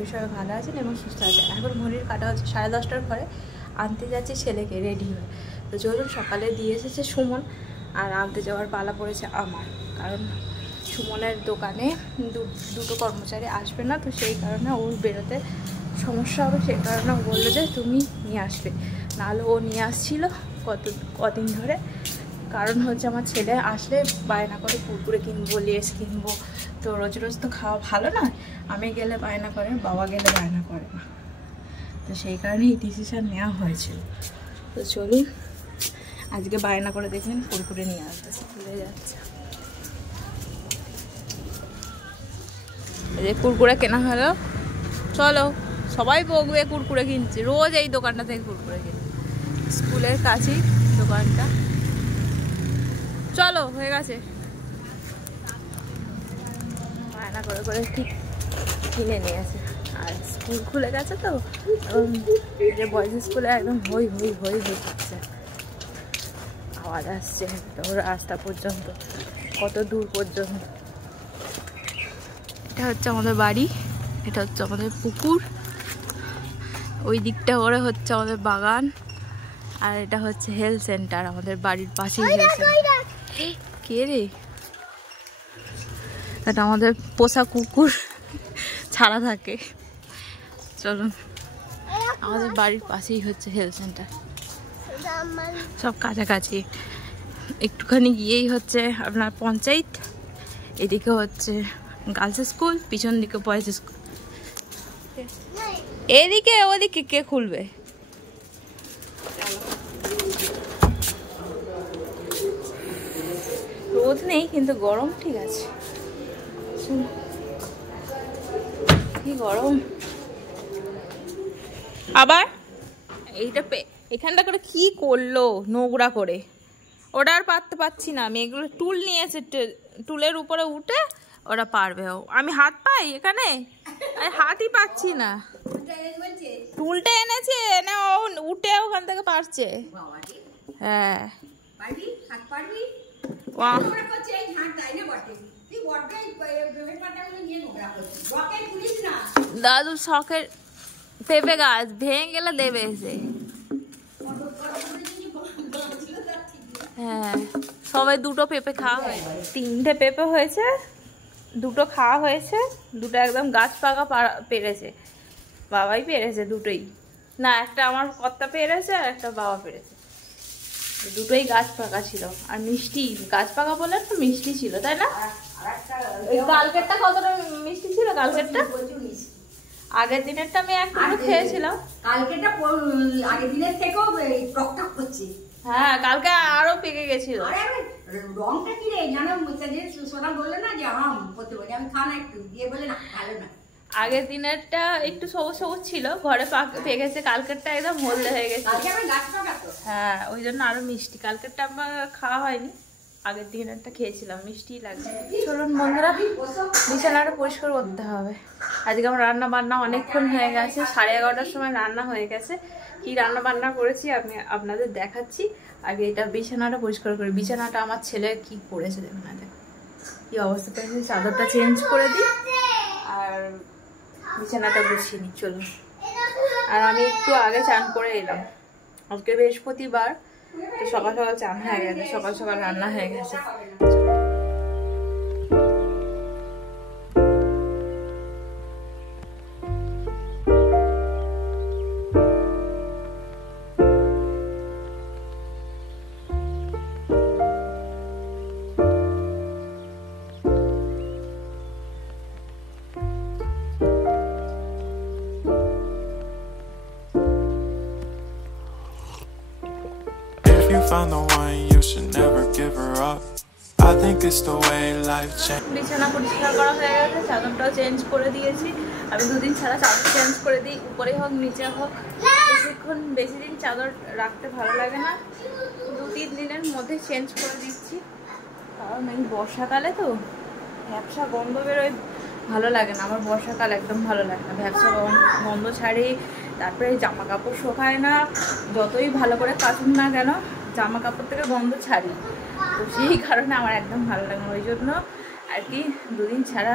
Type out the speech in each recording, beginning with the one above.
শরীর সবাই ভালো আছেন এবং সুস্থ আছেন। এখন ঘড়ির কাটা হচ্ছে 10:30টার পরে। আনতে যাচ্ছে ছেলেকে রেডি হয়ে। তো চলুন, সকালে দিয়ে এসেছে সুমন, আর আনতে যাওয়ার পালা পড়েছে আমার। কারণ সুমনের দোকানে দুটো কর্মচারী আসবে না, তো সেই কারণে ওর বেরোতে সমস্যা হবে। সেই কারণে ও বললো যে তুমি নিয়ে আসবে, নাহলে ও নিয়ে আসছিল কদিন ধরে। কারণ হচ্ছে আমার ছেলে আসলে বায়না করে কুরকুরে কিনবো, লেস কিনবো, তো রোজ রোজ তো খাওয়া ভালো না। আমি গেলে বায়না করে, বাবা গেলে বায়না করে না, তো সেই কারণে এই ডিসিশান নেওয়া হয়েছিল। তো চলুন, আজকে বায়না করে দেখবেন কুরকুরে নিয়ে আসতেছে, ভুলে যাচ্ছে। এই যে কুরকুরে কেনা হলো, চলো। সবাই বকবে কুরকুরে কিনছে, রোজ এই দোকানটা থেকে কুরকুরে কিনছে, স্কুলের কাছেই দোকানটা। চলো, হয়ে গেছে। বায়না করে করে ঠিক কিনে নিয়েছে। আর স্কুল খুলে গেছে তো, যে বয়েজ স্কুলে একদম হই হই হই হচ্ছে, আওয়াজ আসছে রাস্তা পর্যন্ত, কত দূর পর্যন্ত। এটা হচ্ছে আমাদের বাড়ি, এটা হচ্ছে আমাদের পুকুর, ওই দিকটা ওরে হচ্ছে আমাদের বাগান, আর এটা হচ্ছে হেলথ সেন্টার, আমাদের বাড়ির পাশেই হেলথ সেন্টার। কে রে? এটা আমাদের পোষা কুকুর ছাড়া থাকে। চলুন, আমাদের বাড়ির পাশেই হচ্ছে হেলথ সেন্টার, সব কাছাকাছি। একটুখানি গিয়েই হচ্ছে আপনার পঞ্চায়েত, এদিকে হচ্ছে গার্লস স্কুল, পিছন দিকে বয়েজ স্কুল। এদিকে ওদিকে কে খুলবে? রোদ নেই কিন্তু গরম ঠিক আছে। কি গরম! আবার এইটা এখানটা করে কি করলো নোংরা করে, ওটা আর পারতে পারছি না আমি। এগুলো টুল নিয়েছে, টুলের উপরে উঠে ওরা পারবে। আমি হাত পাই এখানে, হাতই পাচ্ছি না। টুলটা এনেছে, না ও উঠে ওখান থেকে পারছে। হ্যাঁ, দাদু শখের পেঁপে গাছ ভেঙে গেলে দেবে এসে। হ্যাঁ, সবাই দুটো পেঁপে খাওয়া হয়েছে, 3টে পেঁপে হয়েছে, দুটো খাওয়া হয়েছে, দুটো একদম গাছ পাকা পেরেছে, বাবাই পেরেছে দুটোই। না, একটা আমার কর্তা পেরেছে আর একটা বাবা পেরেছে, দুটোই গাছ পাকা ছিল। আর মিষ্টি, গাছ পাকা বলে তো মিষ্টি ছিল, তাই না? কালকেরটা কতটা মিষ্টি ছিল? কালকেরটা আগের দিনেরটা আমি একটু খেয়েছিলাম, কালকেরটা আগের দিনের থেকেও টকটক করছে। হ্যাঁ, কালকে আরো পেকে গেছিল। রংটা কি রে জানো, সোনা বললে না যে আম করতে বলে, আমি খানা একটু দিয়ে বলে না ভালো না। আগের দিনেরটা একটু সবুজ সবুজ ছিল, ঘরে পেকেছে, কালকেরটা একদম হলদে হয়ে গেছে। হ্যাঁ, ওই জন্য আরো মিষ্টি। কালকেরটা আমার খাওয়া হয়নি, আগের দিনেরটা খেয়েছিলাম, মিষ্টি লাগছে। চলুন বন্ধুরা, বিছানাটা পরিষ্কার করতে হবে। আজকে আমার রান্না বান্না অনেকক্ষণ হয়ে গেছে, 11:30টার সময় রান্না হয়ে গেছে। কি রান্না বান্না করেছি আমি আপনাদের দেখাচ্ছি। আগে এটা বিছানাটা পরিষ্কার করি। বিছানাটা আমার ছেলে কি করেছে দেখুন, কি অবস্থা করেছে। চাদরটা চেঞ্জ করে দিই আর বিছানাটা গুছিয়ে নিই। চলুন, আর আমি একটু আগে চান করে এলাম, আজকে বৃহস্পতিবার, তো সকাল সকাল চান হয়ে গেছে, সকাল সকাল রান্না হয়ে গেছে। Found the one, you should never give her up. I think it's the way life changes. বিছানা পরিষ্কার করা হয়ে গেছে, চাদরটাও চেঞ্জ করে দিয়েছি। আমি 2 দিন ছাড়া চাদর চেঞ্জ করে দিই, উপরে হোক নিচে হোক। বেশি দিন চাদর রাখতে ভালো লাগে না, 2-3 দিনের মধ্যে চেঞ্জ করে দিচ্ছি। কারণ এই বর্ষাকালে তো ভ্যাপসা গন্ধ বেরোয়, ভালো লাগে না আমার। বর্ষাকাল একদম ভালো লাগে না, ভ্যাপসা গন্ধ ছাড়ে, তারপরে জামা কাপড় শোকায় না। যতই ভালো করে কাচুন না কেন, জামা কাপড় থেকে গন্ধ ছাড়ি, তো সেই কারণে আমার একদম ভালো লাগে না। ওই জন্য আর কি 2 দিন ছাড়া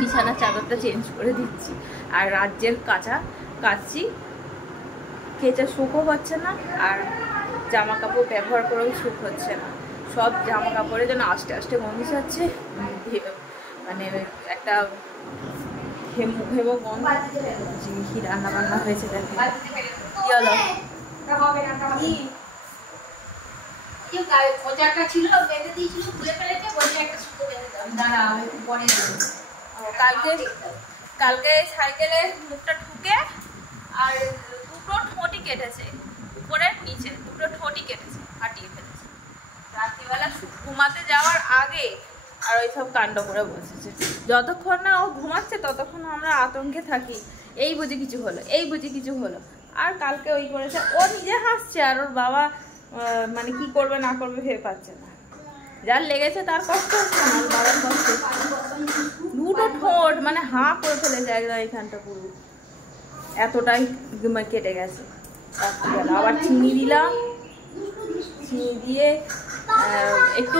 বিছানার চাদরটা চেঞ্জ করে দিচ্ছি। আর রাজ্যের কাচছি, কেচে শুকও হচ্ছে না, আর জামা কাপড় ব্যবহার করেও শুক হচ্ছে না। সব জামা কাপড়ে যেন আস্তে আস্তে গন্ধ যাচ্ছে, মানে একটা ঘেমো গন্ধ। কি রান্না বান্না হয়েছে দেখো। কি হলো? কালকে সাইকেলে মুখটা ঢুকে আর 2টো ঠোঁটই কেটেছে, উপরের নিচে 2টো ঠোঁটই কেটেছে, ফাটিয়ে ফেলেছে। রাত্রিবেলা ঘুমাতে যাওয়ার আগে আর ওই সব কাণ্ড করে বসেছে। যতক্ষণ না ও ঘুমাচ্ছে ততক্ষণ আমরা আতঙ্কে থাকি, এই বুঝি কিছু হলো, এই বুঝি কিছু হলো। আর কালকে ওই করেছে, ও নিজে হাসছে আর ওর বাবা মানে কি করবে না করবে ভেবে পাচ্ছে না। যার লেগেছে তার কষ্ট হচ্ছে না, ওর বাবার কষ্ট। 2টো ঠোঁট মানে হাঁ করে ফেলেছে একদম, এইখানটা পুরো এতটাই কেটে গেছে। আবার চিনি দিলাম, চিনি দিয়ে একটু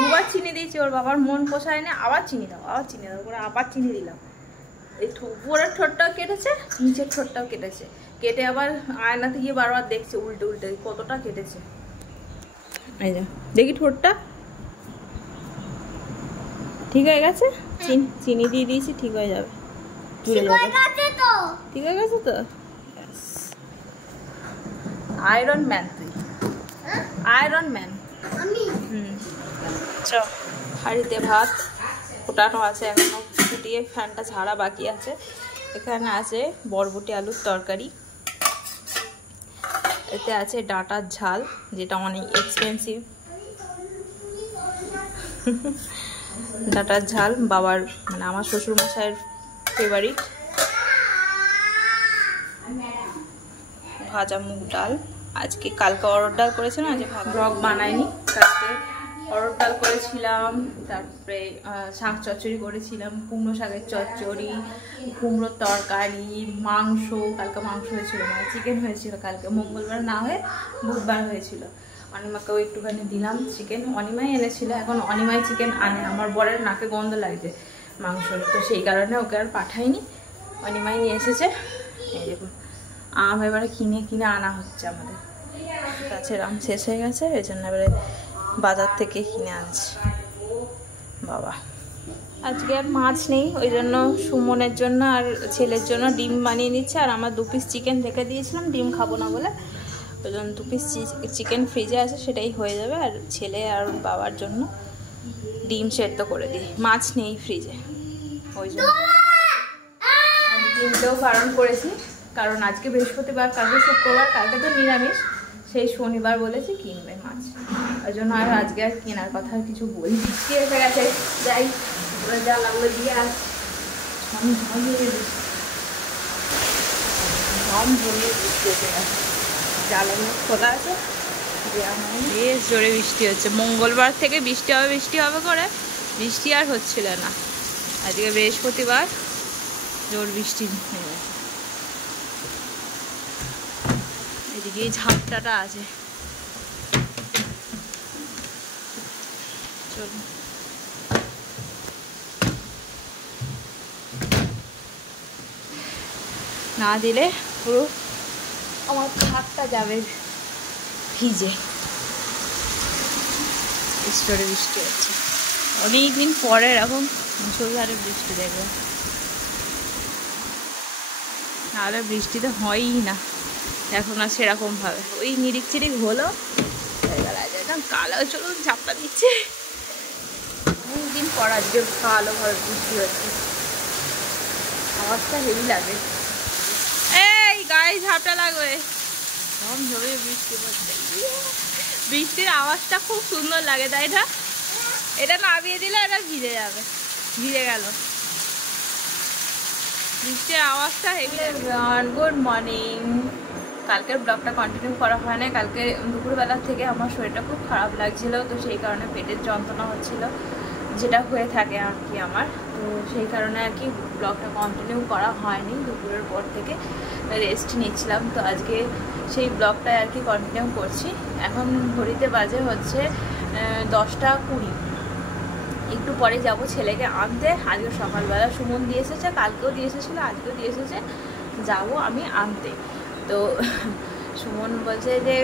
2বার চিনি দিয়েছি, ওর বাবার মন পোষায় না, আবার চিনি দাও করে আবার চিনি দিলাম। এই উপরের ঠোঁটটাও কেটেছে, নিচের ঠোঁটটাও কেটেছে। কেটে আবার আয়নাতে গিয়ে বারবার দেখছে উল্টে উল্টে কতটা কেটেছে। এই যে দেখি ঠোঁটটা ঠিক হয়ে গেছে, চিনি দিয়ে দিয়েছি, ঠিক হয়ে যাবে, জুড়ে যাবে। ঠিক হয়ে গেছে তো? আয়রন ম্যান তুই, আয়রন ম্যান। হাঁড়িতে ভাত ফোটানো আছে, এখনো ফুটিয়ে ফ্যানটা ছাড়া বাকি আছে। এখানে আছে বরবটি আলুর তরকারি, এতে আছে ডাঁটার ঝাল, যেটা অনেক এক্সপেন্সিভ। ডাঁটার ঝাল বাবার মানে আমার শ্বশুরমশাইয়ের ফেভারিট। ভাজা মুগ ডাল, আজকে কালকে অরহর ডাল করেছে না, আজকে ব্লগ বানাইনি। কালকে অরহর ডাল করেছিলাম, তারপরে শাক চচ্চড়ি করেছিলাম, কুমড়ো শাকের চচ্চড়ি, কুমড়োর তরকারি, মাংস। কালকে মাংস হয়েছিল না, চিকেন হয়েছিল কালকে, মঙ্গলবার না হয়ে বুধবার হয়েছিল। অনিমাকেও একটুখানি দিলাম চিকেন, অনিমাই এনেছিল। এখন অনিমাই চিকেন আনে, আমার বরের নাকে গন্ধ লাগছে মাংসর, তো সেই কারণে ওকে আর পাঠাইনি, অনিমাই নিয়ে এসেছে। এই দেখুন আম এবারে কিনে আনা হচ্ছে, আমাদের গাছের আম শেষ হয়ে গেছে, এই জন্য এবারে বাজার থেকে কিনে আনছি। বাবা আজকে আর মাছ নেই, ওই জন্য সুমনের জন্য আর ছেলের জন্য ডিম বানিয়ে নিচ্ছে। আর আমার 2 পিস চিকেন রেখে দিয়েছিলাম, ডিম খাবো না বলে, ওই জন্য 2 পিস চিকেন ফ্রিজে আছে, সেটাই হয়ে যাবে। আর ছেলে আর বাবার জন্য ডিম সেদ্ধ করে দিই, মাছ নেই ফ্রিজে, ওই জন্য ডিমটাও বারণ করেছি। কারণ আজকে বৃহস্পতিবার, কালকে শুক্রবার, কালকে তো নিরামিষ, সেই শনিবার বলেছি কিনবে মাছ, ওই জন্য আর আজকে আর কেনার কথা কিছু বলি। বৃষ্টি এসে গেছে, যাই জ্বালাগুলো দিয়ে আস। জমিয়ে বৃষ্টি এসে গেছে, জ্বালাগুলো খোলা আছে, বেশ জোরে বৃষ্টি হচ্ছে। মঙ্গলবার থেকে বৃষ্টি হবে করে বৃষ্টি আর হচ্ছিল না, আজকে বৃহস্পতিবার জোর বৃষ্টি হয়ে গেছে। এদিকে এই ঝাপটাটা আছে, চলুন না দিলে পুরো আমার হাতটা যাবে ভিজে। জোরে বৃষ্টি হচ্ছে, অনেকদিন পরে এরকম মুষলধারে বৃষ্টি দেখবে, নাহলে বৃষ্টিতে হয়ই না এখন আর সেরকম ভাবে। ওই নিরিক চিরিক হলো, একদম কালো চলুন ঝাপটা দিচ্ছে, অনেকদিন পর আজকে ভালোভাবে বৃষ্টি হচ্ছে, আওয়াজটা হেভি লাগে। এই গায়ে ঝাপটা লাগবে, ঝমঝমে বৃষ্টি পড়ছে, বৃষ্টির আওয়াজটা খুব সুন্দর লাগে, তাই না? এটা নামিয়ে দিলে এটা ভিজে যাবে, ভিজে গেল, বৃষ্টির আওয়াজটা হেভি। Good morning. কালকের ব্লগটা কন্টিনিউ করা হয় না, কালকে দুপুরবেলা থেকে আমার শরীরটা খুব খারাপ লাগছিল, তো সেই কারণে পেটের যন্ত্রণা হচ্ছিল, যেটা হয়ে থাকে আর কি আমার, তো সেই কারণে আর কি ব্লগটা কন্টিনিউ করা হয়নি। দুপুরের পর থেকে রেস্ট নিচ্ছিলাম, তো আজকে সেই ব্লগটা আর কি কন্টিনিউ করছি। এখন ঘড়িতে বাজে হচ্ছে 10টা 20, একটু পরে যাব ছেলেকে আনতে। আজকে সকালবেলা সুমন দিয়ে এসেছে, কালকেও দিয়ে এসেছিলো, আজকেও দিয়ে এসেছে, যাবো আমি আনতে। তো সুমন বলছে যে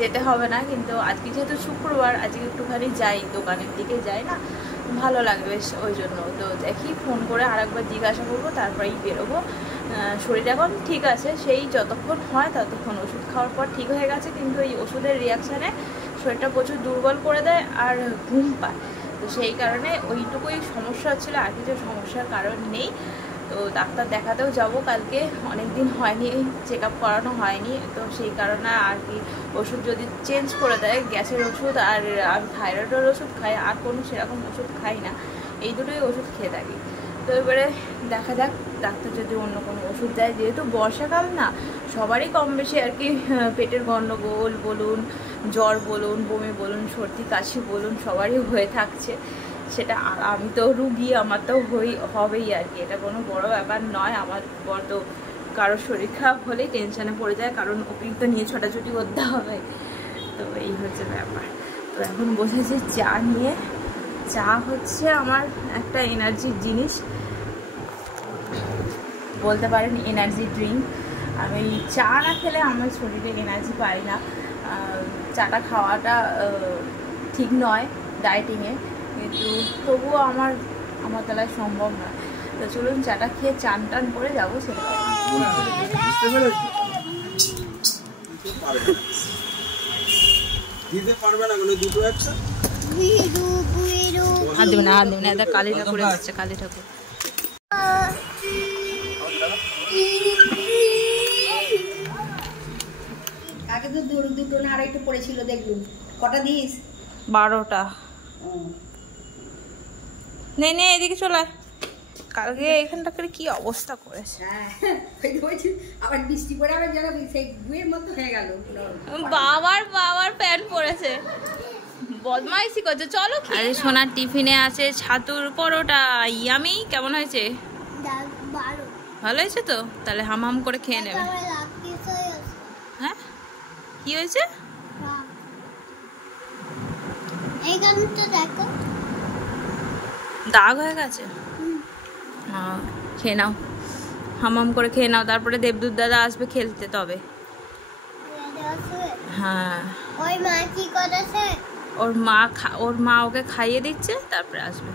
যেতে হবে না, কিন্তু আজকে যেহেতু শুক্রবার আজকে একটুখানি যাই, দোকানের দিকে যাই না, ভালো লাগবে ওই জন্য। তো দেখি ফোন করে আরেকবার জিজ্ঞাসা করবো, তারপরেই বেরোবো। শরীর এখন ঠিক আছে, সেই যতক্ষণ হয় ততক্ষণ। ওষুধ খাওয়ার পর ঠিক হয়ে গেছে, কিন্তু এই ওষুধের রিয়াকশানে শরীরটা প্রচুর দুর্বল করে দেয় আর ঘুম পায়। তো সেই কারণে ওইটুকুই সমস্যা হচ্ছিলো, আর কিছু সমস্যার কারণ নেই। তো ডাক্তার দেখাতেও যাব কালকে, অনেক দিন হয়নি চেক আপ করানো হয়নি, তো সেই কারণে আর কি ওষুধ যদি চেঞ্জ করে দেয়, গ্যাসের ওষুধ আর আমি থাইরয়েডের ওষুধ খাই, আর কোনো সেরকম ওষুধ খাই না, এই দুটোই ওষুধ খেয়ে থাকি। তো এবারে দেখা যাক ডাক্তার যদি অন্য কোনো ওষুধ দেয়, যেহেতু বর্ষাকাল না, সবারই কম বেশি আর কি পেটের গণ্ডগোল বলুন, জ্বর বলুন, বমি বলুন, সর্দি কাশি বলুন, সবারই হয়ে থাকছে। সেটা আমি তো রুগী, আমার তো হবেই আর কি, এটা কোনো বড় ব্যাপার নয়। আমার বড় তো কারোর শরীর খারাপ হলেই টেনশানে পড়ে যায়, কারণ ওকেই তো নিয়ে ছোটাছুটি করতে হবে। তো এই হচ্ছে ব্যাপার। তো এখন বসেছি চা নিয়ে। চা হচ্ছে আমার একটা এনার্জির জিনিস, বলতে পারেন এনার্জি ড্রিঙ্ক। আমি চা না খেলে আমার শরীরে এনার্জি পাই না। চাটা খাওয়াটা ঠিক নয় ডায়েটিংয়ে, কিন্তু তবুও আমার দ্বারা সম্ভব নয়। তো চলুন চাটা খেয়ে চান টান করে যাবো সেটা। হাত দেবে না, কালী ঠাকুর এসেছে, কালী ঠাকুর। আগে তো দুটো না আড়াইটা পড়েছিল, দেখলুম। কটা দিস? 12টা। নে এদিকে চলে আয়। কালকে এখানটা করে কি অবস্থা করেছে। হ্যাঁ, আবার বৃষ্টি পড়ে আবার যেন সেই গুয়ের মতো হয়ে গেল। বাবার প্যান্ট পরেছে, বদমাইশি করছে। চলো। আরে সোনার টিফিনে আছে ছাতুর পরোটা, ইয়ামি। কেমন হয়েছে? ভালো হয়েছে তো? তাহলে হাম করে খেয়ে নেবে। হ্যাঁ, কি হয়েছে? দাগ হয়ে গেছে। খেয়ে নাও, হাম করে খেয়ে নাও, তারপরে দেবদূত দাদা আসবে খেলতে। তবে হ্যাঁ, ওর মা ওকে খাইয়ে দিচ্ছে, তারপরে আসবে।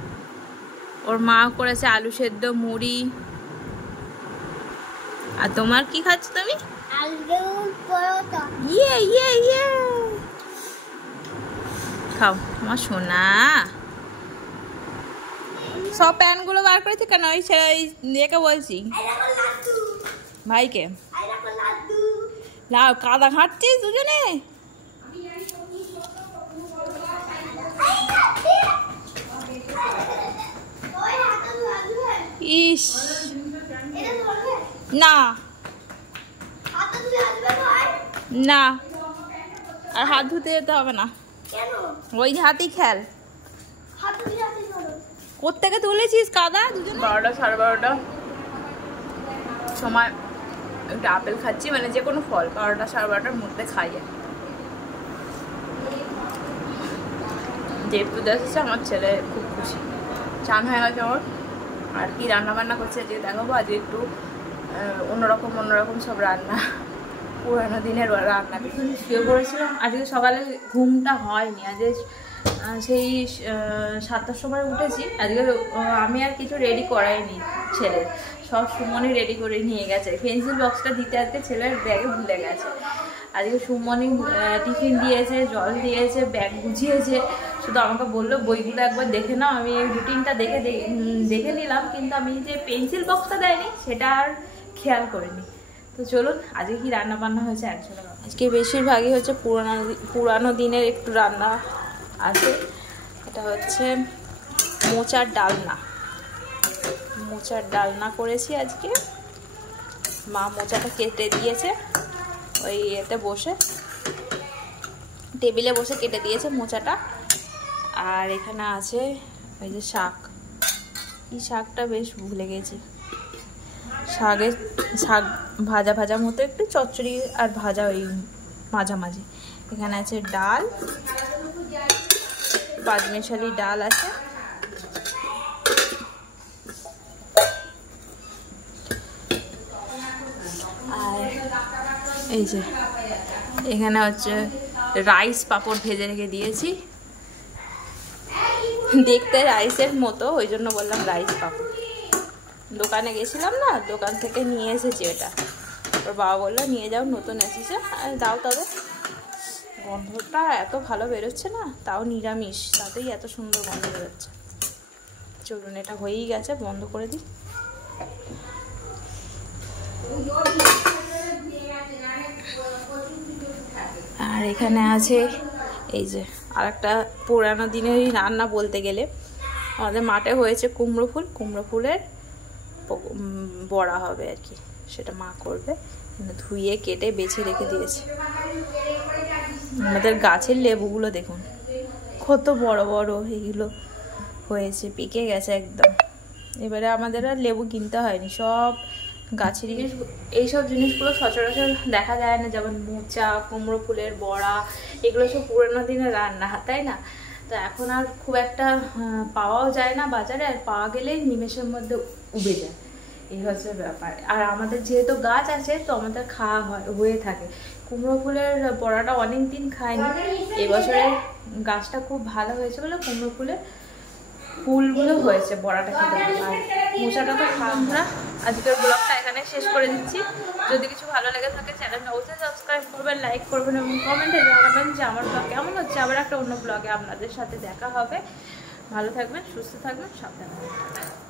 ওর মা করেছে আলু সেদ্ধ, মুড়ি। আর তোমার কি খাচ্ছ তুমি? ইয়ে খাও আমার সোনা। সব প্যানগুলো বার করেছে কেন? ওই ইয়েকে বলছি, ভাইকে। লাও, কাদা ঘাঁটছিস দুজনে। ইস না না, আর হাত ধুতে যেতে হবে না, ওই হাতেই খেল। কোত্থেকে তুলেছিস কাদা? 12টা 12:30 সময় একটা আপেল খাচ্ছি, মানে যে কোনো ফল 12টা 12:30টার মধ্যে খাই। দেবদূত এসেছে, আমার ছেলে খুব খুশি। চান হয়ে গেছে আমার। আর কি রান্না বান্না করছে আজকে দেখাবো। আজকে একটু অন্যরকম সব রান্না, পুরানো দিনের রান্না। শুয়ে পড়েছিলাম আজকে, সকালে ঘুমটা হয়নি। আজকে সেই 7টার সময় উঠেছি। আজকে আমি আর কিছু রেডি করাইনি, ছেলের সব সুমনই রেডি করে নিয়ে গেছে। পেন্সিল বক্সটা দিতে আজকে ছেলের ব্যাগে ভুলে গেছে। আজকে সুমনই টিফিন দিয়েছে, জল দিয়েছে, ব্যাগ গুছিয়েছে। শুধু আমাকে বললো বইগুলো একবার দেখে নাও। আমি রুটিনটা দেখে নিলাম, কিন্তু আমি যে পেন্সিল বক্সটা দেয়নি সেটা আর খেয়াল করিনি। তো চলুন আজকে কি রান্না বান্না হয়েছে একসাথে। আজকে বেশিরভাগই হচ্ছে পুরানো দিনের একটু রান্না আছে। এটা হচ্ছে মোচার ডালনা করেছি আজকে। মা মোচাটা কেটে দিয়েছে, ওই এতে বসে টেবিলে বসে কেটে দিয়েছে মোচাটা। আর এখানে আছে ওই যে শাক, এই শাকটা বেশ ভুলে গেছি। শাক ভাজা মতো, একটু চচ্চড়ি আর ভাজা ওই মাঝামাঝি। এখানে আছে ডাল, পাঁচমিশালি ডাল আছে। এই যে এখানে হচ্ছে রাইস পাপড় ভেজে রেখে দিয়েছি, দেখতে রাইসের মতো, ওই জন্য বললাম রাইস পাপড়। দোকানে গেছিলাম না, দোকান থেকে নিয়ে এসেছি ওটা। ওর বাবা বললো নিয়ে যাও, নতুন এসেছে, দাও তবে। গন্ধটা এত ভালো বেরোচ্ছে না, তাও নিরামিষ, তাতেই এত সুন্দর গন্ধ বেরোচ্ছে। চলুন, এটা হয়েই গেছে, বন্ধ করে দিই। আর এখানে আছে এই যে আরেকটা পুরানো দিনেরই রান্না বলতে গেলে, আমাদের মাঠে হয়েছে কুমড়ো ফুল, কুমড়ো ফুলের বড়া হবে আর কি, সেটা মা করবে। ধুয়ে কেটে বেছে রেখে দিয়েছে। আমাদের গাছের লেবুগুলো দেখুন কত বড় বড় এইগুলো হয়েছে, পেকে গেছে একদম। এবারে আমাদের আর লেবু কিনতে হয়নি, সব গাছের জিনিস। এইসব জিনিসগুলো সচরাচর দেখা যায় না, যেমন মোচা, কুমড়ো ফুলের বড়া, এগুলো সব পুরোনো দিনের রান্না, তাই না? তো এখন আর খুব একটা পাওয়াও যায় না বাজারে, আর পাওয়া গেলে নিমেষের মধ্যে উবে যায়, এই হচ্ছে ব্যাপার। আর আমাদের যেহেতু গাছ আছে, তো আমাদের খাওয়া হয়ে থাকে। কুমড়ো ফুলের বড়াটা অনেক দিন খাইনি, এবছরে গাছটা খুব ভালো হয়েছে বলে কুমড়ো ফুলের ফুলগুলো হয়েছে, বড়াটা খেতে পারবো। আর মোচাটা তো খাওয়া না। আজকের ব্লগটা এখানে শেষ করে দিচ্ছি। যদি কিছু ভালো লেগে থাকে চ্যানেলটা অবশ্যই সাবস্ক্রাইব করবেন, লাইক করবেন এবং কমেন্টে জানাবেন যে আমার ব্লগ কেমন হচ্ছে। আবার একটা অন্য ব্লগে আপনাদের সাথে দেখা হবে। ভালো থাকবেন, সুস্থ থাকবেন, সাবধানে থাকবেন।